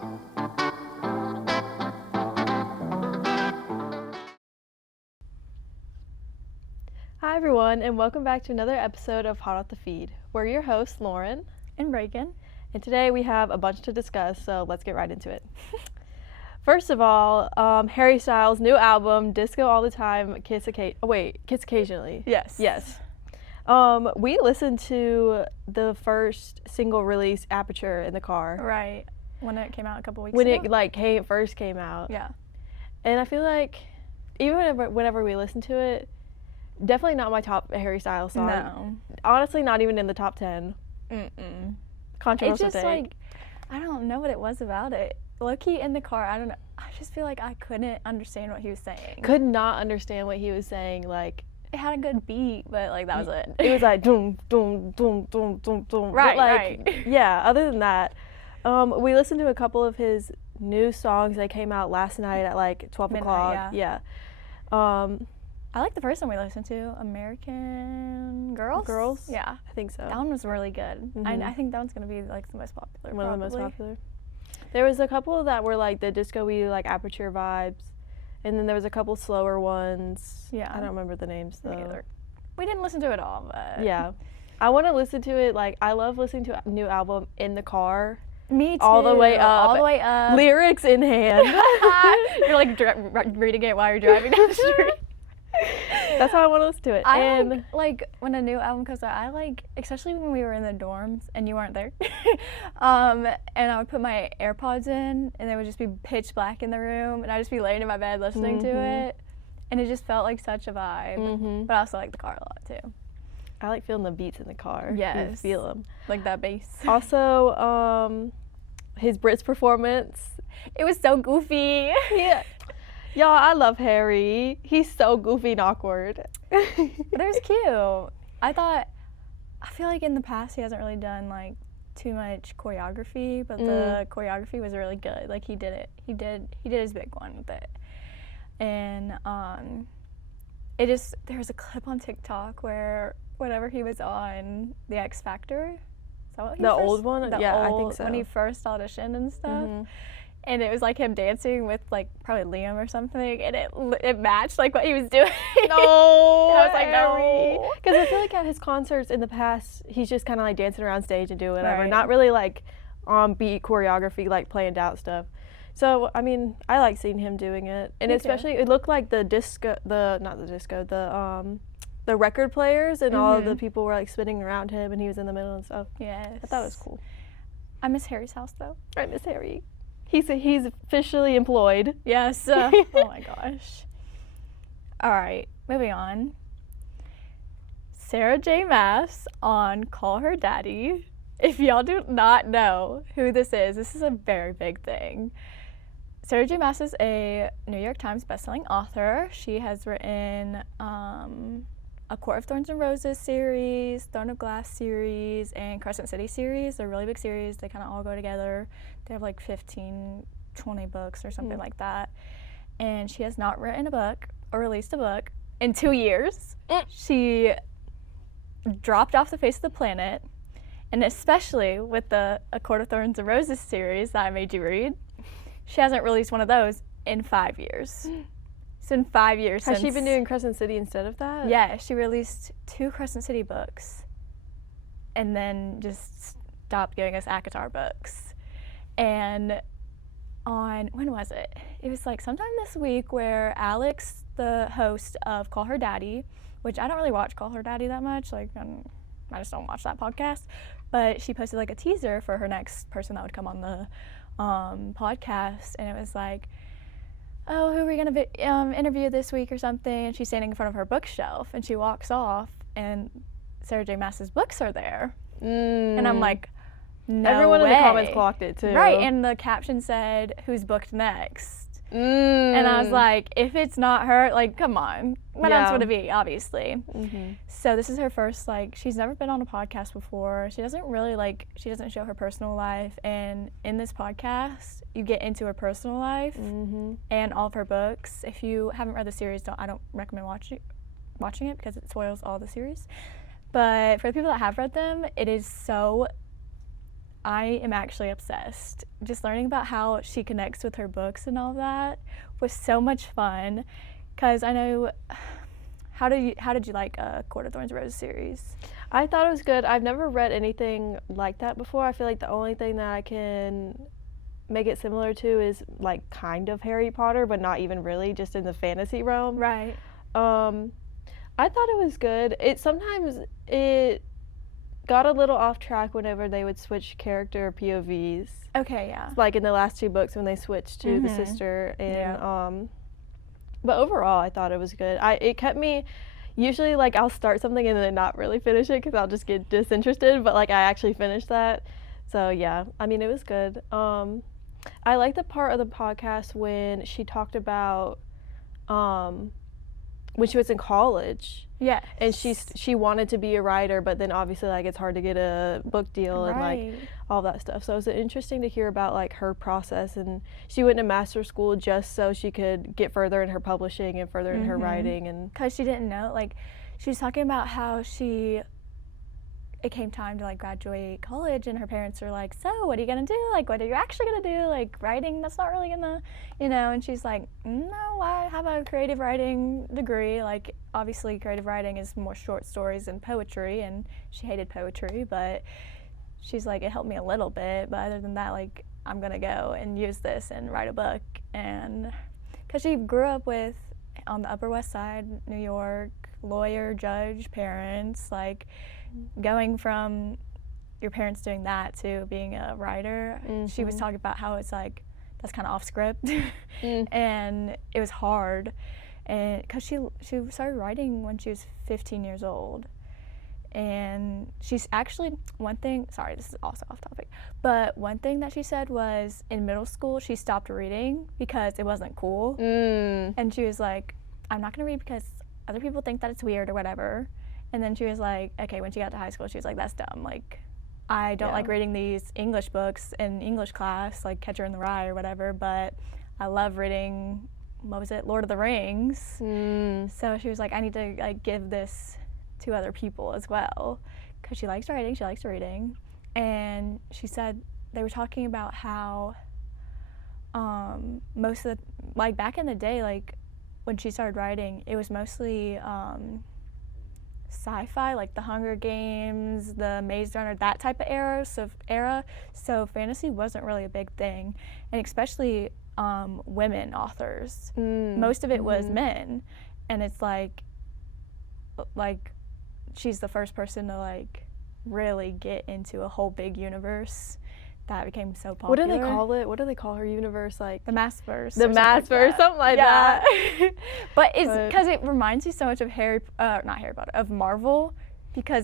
Hi everyone, and welcome back to another episode of Hot Off the Feed. We're your hosts, Lauren and Raegan. And today we have a bunch to discuss, so let's get right into it. First of all, Harry Styles' new album, Disco All the Time, Kiss Occasionally. Yes. We listened to the first single release, Aperture, in the car. Right. When it came out a couple weeks when ago. When it first came out. Yeah. And I feel like even whenever we listen to it, definitely not my top Harry Styles song. No. Honestly, not even in the top 10. Mm-mm. Controversial It's just take. like, I don't know what it was about it. Low-key in the car, I don't know. I just feel like I couldn't understand what he was saying. Could not understand what he was saying. Like, it had a good beat, but like that was it. It was like doom, doom, doom, doom, doom, doom. Right, but, like, right. Yeah, other than that, we listened to a couple of his new songs that came out last night at like 12 Midnight, o'clock. Yeah. I like the first one we listened to, American Girls? Girls? Yeah. I think so. That one was really good. Mm-hmm. I think that one's going to be like the most popular. One probably. of the most popular. There was a couple that were like the disco-y, like Aperture vibes. And then there was a couple slower ones. Yeah. I don't remember the names though. Me either. We didn't listen to it all, but. Yeah. I want to listen to it, like, I love listening to a new album in the car. Me too. All the way up. All the way up. Lyrics in hand. You're like reading it while you're driving down the street. That's how I want to listen to it. I like when a new album comes out, I like, especially when we were in the dorms and you weren't there, and I would put my AirPods in and it would just be pitch black in the room and I'd just be laying in my bed listening to it, and it just felt like such a vibe. But I also like the car a lot too. I like feeling the beats in the car. Yes. You feel them. Like that bass. Also, his Brits performance. It was so goofy. Yeah. Y'all, I love Harry. He's so goofy and awkward. But it was cute. I feel like in the past he hasn't really done like too much choreography, but the choreography was really good. Like he did it. He did his big one with it. And there was a clip on TikTok where whenever he was on the X Factor, is that what he old one? Yeah, I think so. When he first auditioned and stuff. And it was like him dancing with like probably Liam or something, and it matched like what he was doing. No, and I was like, no. Because I feel like at his concerts in the past, he's just kind of like dancing around stage and doing whatever, Right. not really like on beat choreography, like planned out stuff. So I mean, I like seeing him doing it, and Me especially it looked like the record players and all of the people were like spinning around him, and he was in the middle and stuff. Yes. I thought it was cool. I miss Harry's house though. I miss Harry. He's officially employed. Yes. Oh my gosh. All right, moving on. Sarah J. Maas on Call Her Daddy. If y'all do not know who this is a very big thing. Sarah J. Maas is a New York Times bestselling author. She has written a Court of Thorns and Roses series, Throne of Glass series, and Crescent City series. They're really big series. They kind of all go together. They have like 15, 20 books or something like that. And she has not written a book or released a book in 2 years. She dropped off the face of the planet. And especially with the A Court of Thorns and Roses series that I made you read, she hasn't released one of those in 5 years. It's been 5 years since. Has she been doing Crescent City instead of that? Yeah, she released 2 Crescent City books and then just stopped giving us ACOTAR books. And when was it? It was like sometime this week where Alex, the host of Call Her Daddy, which I don't really watch Call Her Daddy that much, like I just don't watch that podcast, but she posted like a teaser for her next person that would come on the podcast, and it was like, oh, who are we going to interview this week or something? And she's standing in front of her bookshelf, and she walks off, and Sarah J. Maas's books are there. And I'm like, no Everyone way. in the comments clocked it, too. Right, and the caption said, who's booked next? And I was like, if it's not her, like, come on. What else would it be, obviously? So this is her first, like, she's never been on a podcast before. She doesn't really, like, she doesn't show her personal life. And in this podcast, you get into her personal life and all of her books. If you haven't read the series, I don't recommend watching it because it spoils all the series. But for the people that have read them, it is so I am actually obsessed. Just learning about how she connects with her books and all that was so much fun. Because I know, how did you like Court of Thorns and Roses series? I thought it was good. I've never read anything like that before. I feel like the only thing that I can make it similar to is like kind of Harry Potter, but not even really, just in the fantasy realm. Right. I thought it was good. Sometimes it got a little off track whenever they would switch character POVs. Okay, yeah. Like in the last 2 books when they switched to the sister, and but overall I thought it was good. It kept me. Usually, like, I'll start something and then not really finish it because I'll just get disinterested, but, like, I actually finished that. So, yeah, I mean, it was good. I like the part of the podcast when she talked about when she was in college. Yes. And she wanted to be a writer, but then obviously, like, it's hard to get a book deal and, like, all that stuff. So it was interesting to hear about, like, her process. And she went to master's school just so she could get further in her publishing and further in her writing. And because she didn't know, like, she was talking about how it came time to, like, graduate college, and her parents were like, so what are you gonna do? Like, what are you actually gonna do? Like, writing, that's not really gonna, and she's like, no, I have a creative writing degree. Like, obviously creative writing is more short stories than poetry, and she hated poetry, but she's like, it helped me a little bit, but other than that, like, I'm gonna go and use this and write a book. And because she grew up with, on the Upper West Side, New York, lawyer, judge, parents, like, going from your parents doing that to being a writer, she was talking about how it's like, that's kind of off script, and it was hard, and because she started writing when she was 15 years old, and she's actually, one thing, sorry, this is also off topic, but one thing that she said was in middle school she stopped reading because it wasn't cool, and she was like, I'm not gonna read because other people think that it's weird or whatever. And then she was like, okay, when she got to high school, she was like, that's dumb. Like, I don't like reading these English books in English class, like Catcher in the Rye or whatever, but I love reading, Lord of the Rings. So she was like, I need to, like, give this to other people as well, because she likes writing, she likes reading. And she said they were talking about how most of the, like, back in the day, like, when she started writing, it was mostly sci-fi, like the Hunger Games, the Maze Runner, that type of era. So fantasy wasn't really a big thing, and especially women authors. Most of it was men, and it's like she's the first person to, like, really get into a whole big universe that became so popular. What do they call it? What do they call her universe? Like the Massverse. The Massverse, something like that. But it's because it reminds me so much of not Harry Potter, of Marvel, because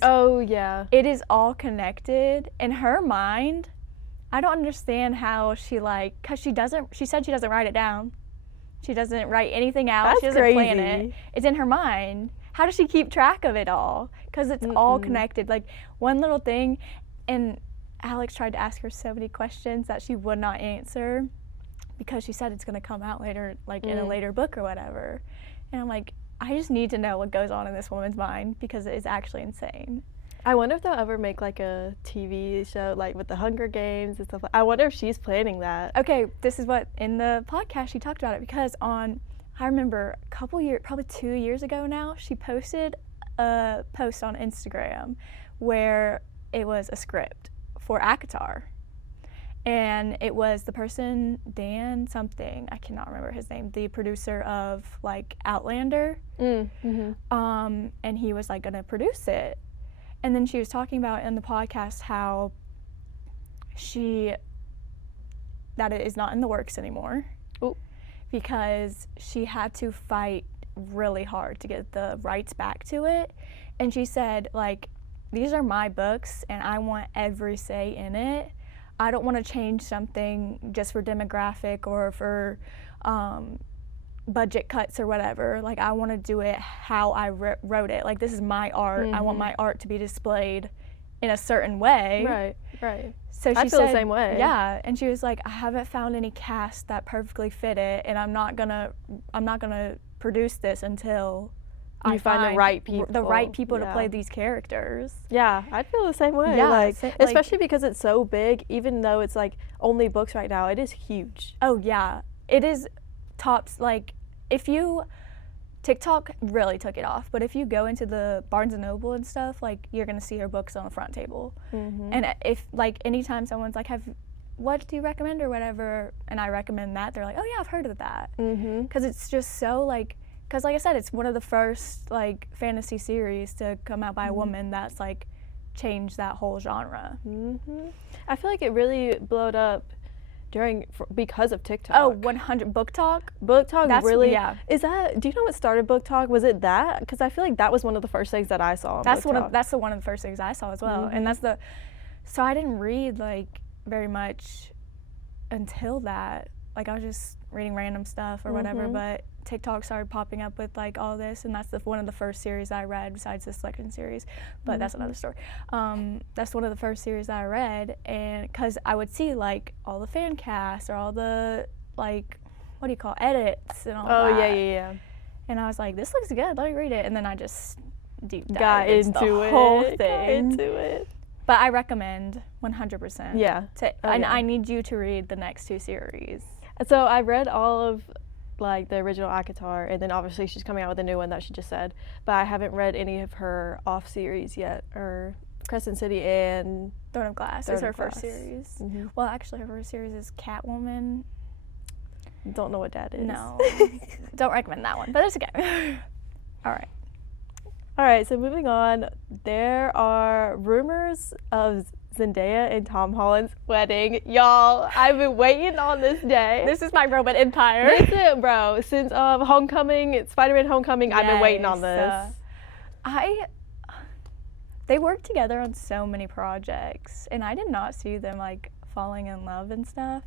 it is all connected. In her mind, I don't understand how she, like, because she said she doesn't write it down. She doesn't write anything out. That's she doesn't crazy. plan it. It's in her mind. How does she keep track of it all? Because it's all connected. Like, one little thing, and Alex tried to ask her so many questions that she would not answer because she said it's going to come out later, like in a later book or whatever. And I'm like, I just need to know what goes on in this woman's mind because it is actually insane. I wonder if they'll ever make, like, a TV show, like, with the Hunger Games and stuff. I wonder if she's planning that. Okay, this is what, in the podcast, she talked about it because I remember a couple years, probably 2 years ago now, she posted a post on Instagram where it was a script for ACOTAR. And it was the person, Dan something, I cannot remember his name, the producer of, like, Outlander. And he was, like, gonna produce it. And then she was talking about in the podcast how that it is not in the works anymore. Because she had to fight really hard to get the rights back to it. And she said, like, these are my books and I want every say in it. I don't want to change something just for demographic or for budget cuts or whatever. Like, I want to do it how I wrote it. Like, this is my art. I want my art to be displayed in a certain way. Right. So she I feel said, the same way. Yeah, and she was like, I haven't found any cast that perfectly fit it, and I'm not gonna produce this until You find the right people. The right people to play these characters. Yeah, I feel the same way. Yeah, like, especially because it's so big, even though it's like only books right now, it is huge. Oh yeah, it is tops. Like, if you, TikTok really took it off, but if you go into the Barnes and Noble and stuff, like, you're gonna see her books on the front table. And if, like, anytime someone's like, what do you recommend or whatever, and I recommend that, they're like, oh yeah, I've heard of that. Because it's just so, like, because like I said, it's one of the first, like, fantasy series to come out by a woman that's, like, changed that whole genre. I feel like it really blowed up because of TikTok. Oh, 100. Book Talk? Book Talk, That's, really? yeah. Is that, do you know what started Book Talk? Was it that? Because I feel like that was one of the first things that I saw on Book Talk. That's one of the first things I saw as well. And that's so I didn't read, like, very much until that. Like, I was just reading random stuff or whatever, but TikTok started popping up with, like, all this, and that's one of the first series I read besides the selection series, but that's another story. That's one of the first series I read, and because I would see, like, all the fan casts or all the, like, what do you call it, edits and all that. Oh, yeah. And I was like, this looks good, let me read it, and then I just deep dived got into the whole thing. Got into it. But I recommend 100%. Yeah. I need you to read the next 2 series. So I read all of, like, the original ACOTAR, and then obviously she's coming out with a new one that she just said, but I haven't read any of her off series yet, or Crescent City and Throne of Glass is her first series. Well, actually, her first series is Catwoman. Don't know what that is. No. Don't recommend that one, but it's okay. All right, so moving on, there are rumors of Zendaya and Tom Holland's wedding. Y'all, I've been waiting on this day. This is my Roman Empire. This is it, bro. Since Spider-Man Homecoming, I've been waiting on this. They worked together on so many projects, and I did not see them, like, falling in love and stuff.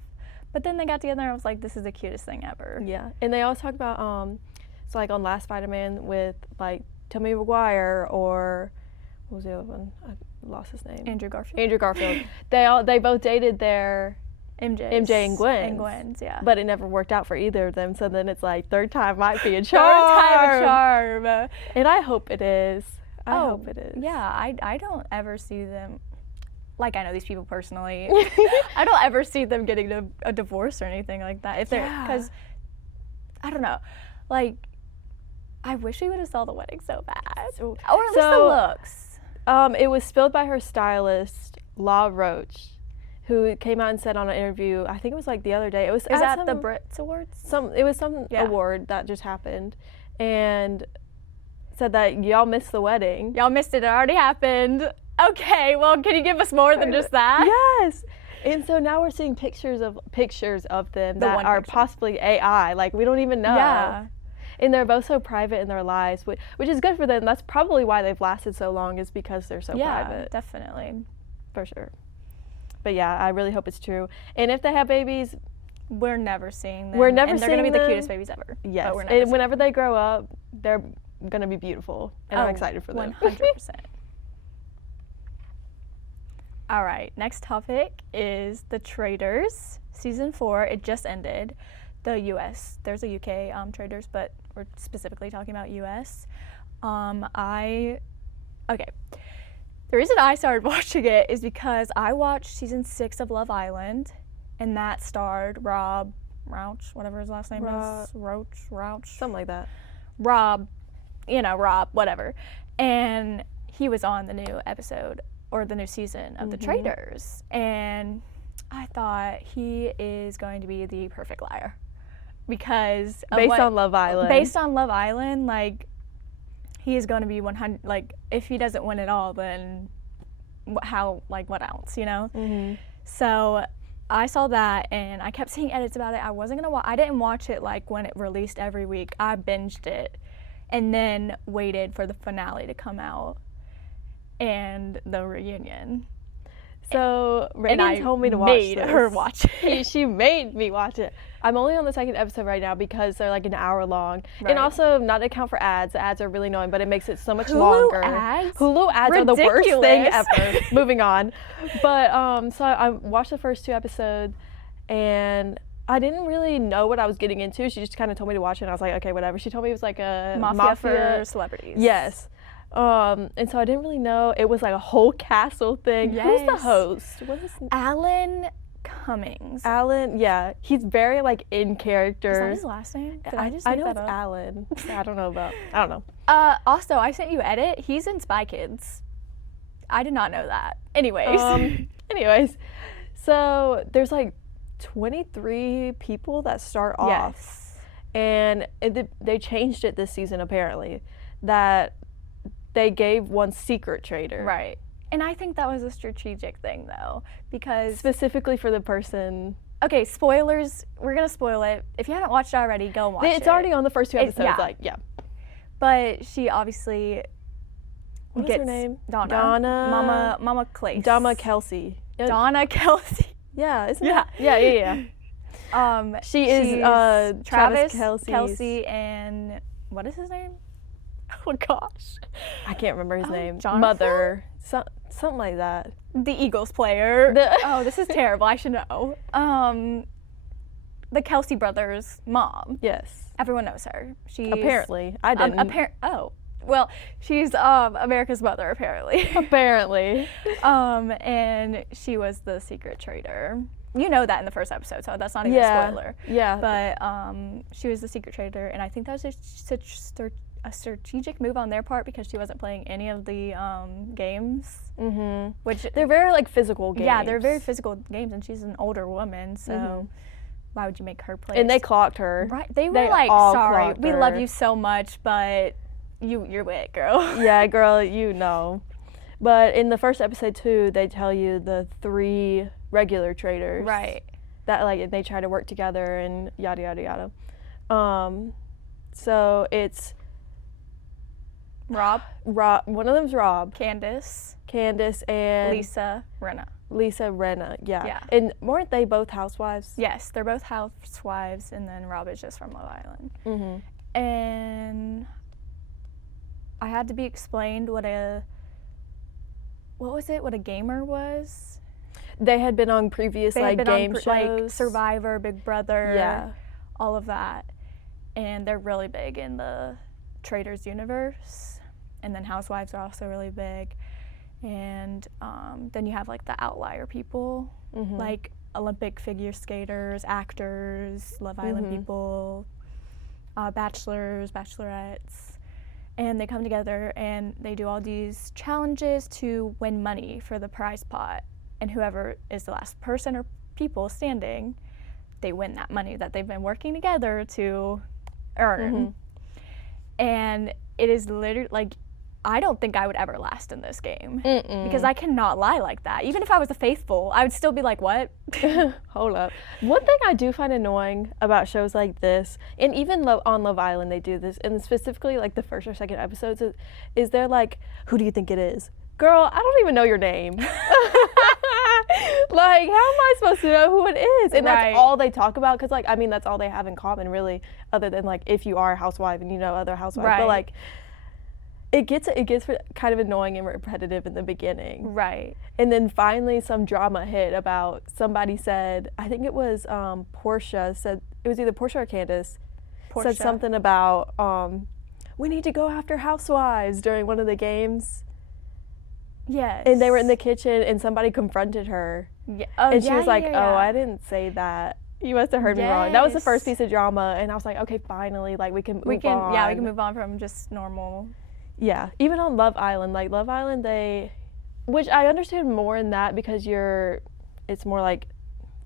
But then they got together, and I was like, this is the cutest thing ever. Yeah, and they always talk about, so, like, on Last Spider-Man with, like, Tobey Maguire, or what was the other one? I lost his name. Andrew Garfield. They both dated their MJ and Gwen. Gwen's, yeah. But it never worked out for either of them, so then it's like third time might be a charm. And I hope it is. I hope it is. Yeah, I don't ever see them, like, I know these people personally. I don't ever see them getting a divorce or anything like that. If they're, because, I don't know, like, I wish we would have saw the wedding so bad. Or at least the looks. It was spilled by her stylist, La Roche, who came out and said on an interview, I think it was like the other day. It was Is that the Brits Awards? It was some award that just happened, and said that y'all missed the wedding. Y'all missed it. It already happened. Okay, well, can you give us more than just that? Yes. And so now we're seeing pictures of them that are possibly AI. Like, we don't even know. Yeah. And they're both so private in their lives, which is good for them. That's probably why they've lasted so long, is because they're so private. Yeah, definitely. For sure. But yeah, I really hope it's true. And if they have babies, we're never seeing them. We're never seeing them. They're going to be the cutest babies ever. Yes. And whenever they grow up, they're going to be beautiful. And I'm excited for them. 100%. All right, next topic is The Traitors, Season 4. It just ended. The U.S. There's a UK Traitors, but we're specifically talking about U.S. Okay. The reason I started watching it is because I watched Season 6 of Love Island, and that starred Rob Rouch, whatever his last name is. Rouch. Something like that. Rob, whatever. And he was on the new episode, or the new season of The Traitors. And I thought he is going to be the perfect liar. Because based on Love Island, like, he is going to be 100. Like, if he doesn't win it all, then what else, you know? So I saw that, and I kept seeing edits about it. I wasn't gonna I didn't watch it like when it released every week. I binged it, and then waited for the finale to come out and the reunion. So Raegan told me to watch this. Made her watch it. She made me watch it. I'm only on the second episode right now because they're like an hour long. Right. And also, not to account for ads. The ads are really annoying, but it makes it so much Hulu longer. Ads? Hulu ads are the worst thing ever. Moving on. But so I watched the first 2 episodes, and I didn't really know what I was getting into. She just kind of told me to watch it, and I was like, okay, whatever. She told me it was like a Mafia for celebrities. Yes. And so I didn't really know. It was like a whole castle thing. Yes. Who's the host? What is Alan Cummings. Alan? Yeah, he's very like in character. Is that his last name? Did I just I make know that it's up? Alan. I don't know. Also, I sent you edit. He's in Spy Kids. I did not know that. Anyways. Anyways, so there's like 23 people that start off. Yes. And they changed it this season apparently, that they gave one secret traitor. Right. And I think that was a strategic thing though, because Specifically for the person. okay, spoilers. We're gonna spoil it. If you haven't watched it already, go watch it. It's already on the first 2 episodes. Yeah. But she obviously What is gets her name? Donna. Mama Clace. Donna Kelsey. Donna Kelsey. Yeah, isn't Yeah. that? Yeah. She is she's Travis Kelsey, and what is his name? Oh gosh. I can't remember his name. Jonathan? Mother. Something like that. The Eagles player. Oh, this is terrible. I should know. The Kelsey brothers' mom. Yes. Everyone knows her. She's Apparently. I didn't. Well, she's America's mother apparently. Apparently. And she was the secret traitor. You know that in the first episode, so that's not even a spoiler. Yeah. But she was the secret traitor, and I think that was a strategic move on their part because she wasn't playing any of the games. Mm-hmm. Which they're very like physical games. Yeah, they're very physical games, and she's an older woman, so why would you make her play? And they clocked her. Right? They were like, all sorry, clocked we her. love you so much, but you're it, girl. Yeah, girl, you know. But in the first episode too, they tell you the 3 regular traitors. Right. That like they try to work together and yada yada yada. So it's Rob. One of them's Rob. Candace. And Lisa Rinna. Lisa Rinna, yeah. Yeah. And weren't they both housewives? Yes, they're both housewives, and then Rob is just from Love Island. Mm-hmm. And I had to be explained what a gamer was. They had been on previous game shows. Like Survivor, Big Brother, Yeah. all of that. And they're really big in the Traitors universe. And then Housewives are also really big. And then you have like the outlier people, like Olympic figure skaters, actors, Love Island people, bachelors, bachelorettes. And they come together and they do all these challenges to win money for the prize pot. And whoever is the last person or people standing, they win that money that they've been working together to earn. And it is literally like, I don't think I would ever last in this game. Because I cannot lie like that. Even if I was a faithful, I would still be like, what? Hold up. One thing I do find annoying about shows like this, and even on Love Island they do this, and specifically like the first or second episodes, is they're like, who do you think it is? Girl, I don't even know your name. Like, how am I supposed to know who it is? And that's all they talk about, because like, I mean, that's all they have in common really, other than like if you are a housewife and you know other housewives. Right. But like, it gets kind of annoying and repetitive in the beginning. Right. And then finally some drama hit about somebody said, I think it was Portia said, it was either Portia or Candace, said something about, we need to go after housewives during one of the games. Yes. And they were in the kitchen and somebody confronted her. Yeah. And she was like, oh, I didn't say that. You must have heard me wrong. That was the first piece of drama. And I was like, okay, finally, like we can move on. Yeah, we can move on from just normal. Yeah, even on Love Island, like Love Island, which I understand more in that because it's more like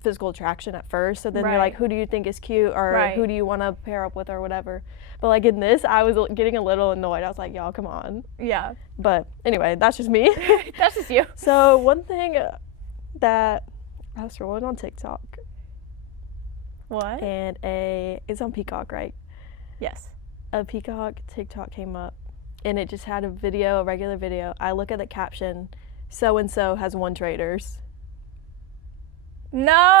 physical attraction at first. So then you're like, who do you think is cute, or who do you want to pair up with, or whatever. But like in this, I was getting a little annoyed. I was like, y'all, come on. Yeah. But anyway, that's just me. That's just you. So one thing that I was scrolling on TikTok. What? And it's on Peacock, right? Yes. A Peacock TikTok came up. And it just had a regular video. I look at the caption, so-and-so has won Traitors. No!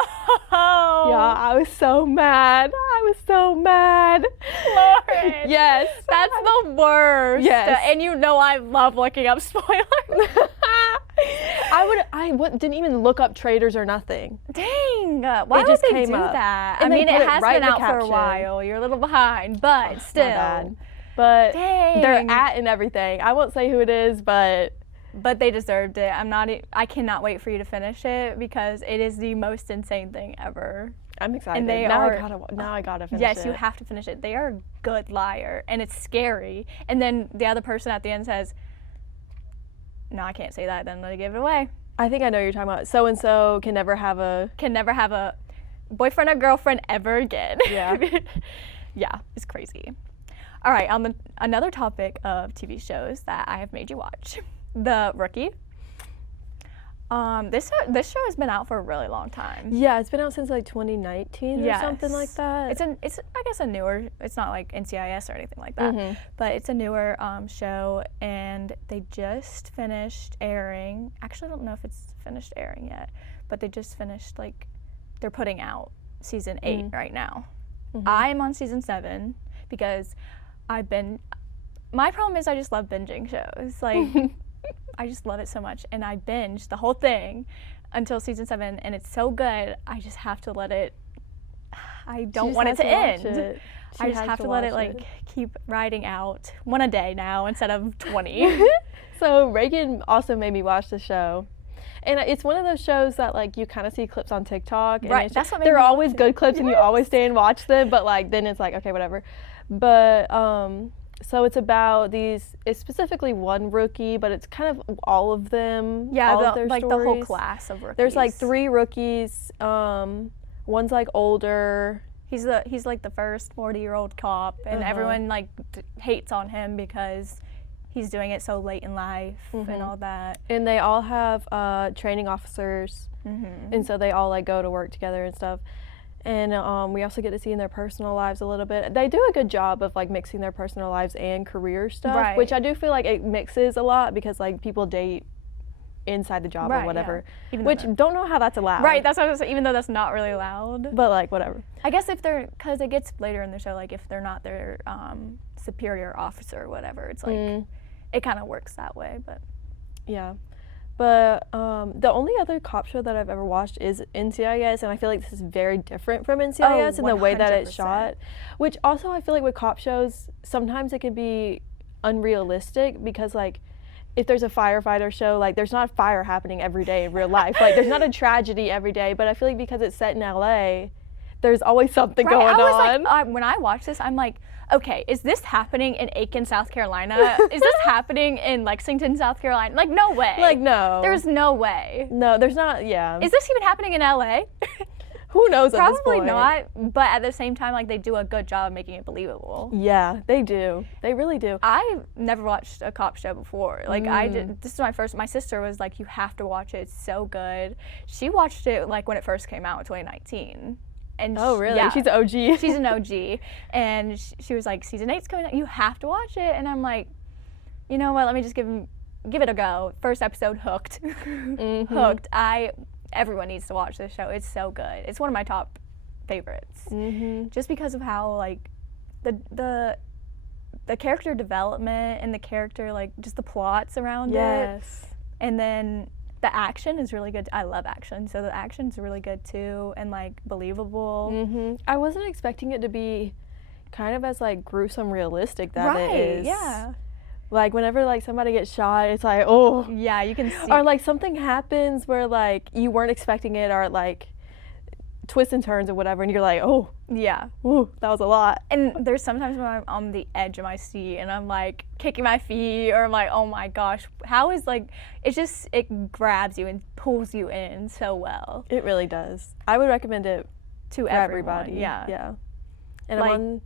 Yeah, I was so mad. Lauren! Yes. That's the worst. Yes. And you know I love looking up spoilers. didn't even look up Traitors or nothing. Dang, why would just they came do up. that? And I they mean, put it it has right been in the out for a caption. while. You're a little behind, but still. My bad. But Dang. they're at and everything. I won't say who it is, but they deserved it. I cannot wait for you to finish it because it is the most insane thing ever. I'm excited. And they now are, I gotta finish it. Yes, you have to finish it. They are a good liar, and it's scary. And then the other person at the end says, "No, I can't say that." Then they give it away. I think I know what you're talking about. So and so can never have a boyfriend or girlfriend ever again. Yeah. Yeah, it's crazy. All right, on another topic of TV shows that I have made you watch, The Rookie. This show has been out for a really long time. Yeah, it's been out since like 2019 or something like that. It's I guess a newer. It's not like NCIS or anything like that, but it's a newer show, and they just finished airing. Actually, I don't know if it's finished airing yet, but they just finished they're putting out season 8 right now. I'm on season 7 because my problem is I just love binging shows. I just love it so much, and I binged the whole thing until season 7, and it's so good. I just have to let it. I don't want it to end. I just have to let it keep riding out one a day now instead of 20. So Raegan also made me watch the show. And it's one of those shows that you kind of see clips on TikTok. And right, that's what made they're me always watch good it. clips, and you always stay and watch them. But then it's okay, whatever. But so it's about it's specifically one rookie, but it's kind of all of them. Yeah, all of their the whole stories. class of rookies. There's 3 rookies. One's older. He's the first 40-year-old cop, and everyone hates on him because he's doing it so late in life and all that. And they all have training officers, and so they all go to work together and stuff. And we also get to see in their personal lives a little bit. They do a good job of mixing their personal lives and career stuff, which I do feel it mixes a lot because people date inside the job or whatever, which don't know how that's allowed. Right, that's what I was saying, even though that's not really allowed. But whatever. I guess because it gets later in the show, if they're not their superior officer or whatever, it's it kind of works that way. But yeah. But the only other cop show that I've ever watched is NCIS, and I feel this is very different from NCIS in the way that it's shot. Which also I feel with cop shows, sometimes it can be unrealistic because if there's a firefighter show, there's not fire happening every day in real life. There's not a tragedy every day, but I feel because it's set in LA, there's always something going on. When I watch this, I'm okay, is this happening in Aiken, South Carolina? Is this happening in Lexington, South Carolina? No way. No. There's no way. No, there's not, yeah. Is this even happening in LA? Who knows at this Probably point? not, but at the same time, they do a good job of making it believable. Yeah, they do. They really do. I've never watched a cop show before. This is my first. My sister was you have to watch it. It's so good. She watched it when it first came out in 2019. And oh, really? Yeah, she's an OG. She's an OG. And she was season 8's coming out. You have to watch it. And I'm you know what? Let me just give it a go. First episode, hooked. Hooked. Everyone needs to watch this show. It's so good. It's one of my top favorites. Just because of how the character development and the character just the plots around it. And then the action is really good. I love action, so the action's really good too, and believable. I wasn't expecting it to be kind of as gruesome realistic that it is. Yeah. Whenever somebody gets shot, it's oh. Yeah, you can see. Or something happens where you weren't expecting it, or twists and turns or whatever, and you're oh. Yeah. Ooh, that was a lot. And there's sometimes when I'm on the edge of my seat and I'm kicking my feet, or I'm oh my gosh, how is it grabs you and pulls you in so well. It really does. I would recommend it to everybody. Yeah. Yeah. And I'm on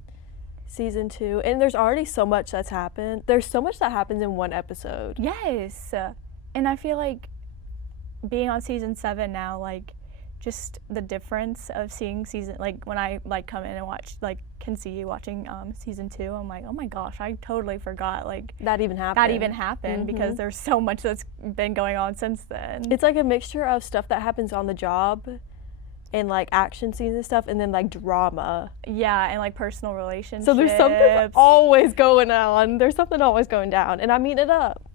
season 2, and there's already so much that's happened. There's so much that happens in one episode. Yes. And I feel being on season 7 now, just the difference of seeing season, when I come in and watch, can see you watching season 2, I'm oh my gosh, I totally forgot that even happened. Because there's so much that's been going on since then. It's a mixture of stuff that happens on the job and action scenes and stuff, and then drama. Yeah, and personal relationships. So there's something always going on. There's something always going down, and I'm eating it up.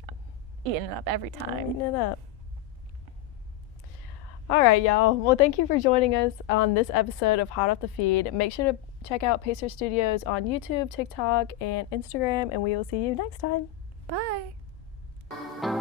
Eating it up every time. I'm eating it up. All right, y'all. Well, thank you for joining us on this episode of Hot Off the Feed. Make sure to check out Pacer Studios on YouTube, TikTok, and Instagram, and we will see you next time. Bye.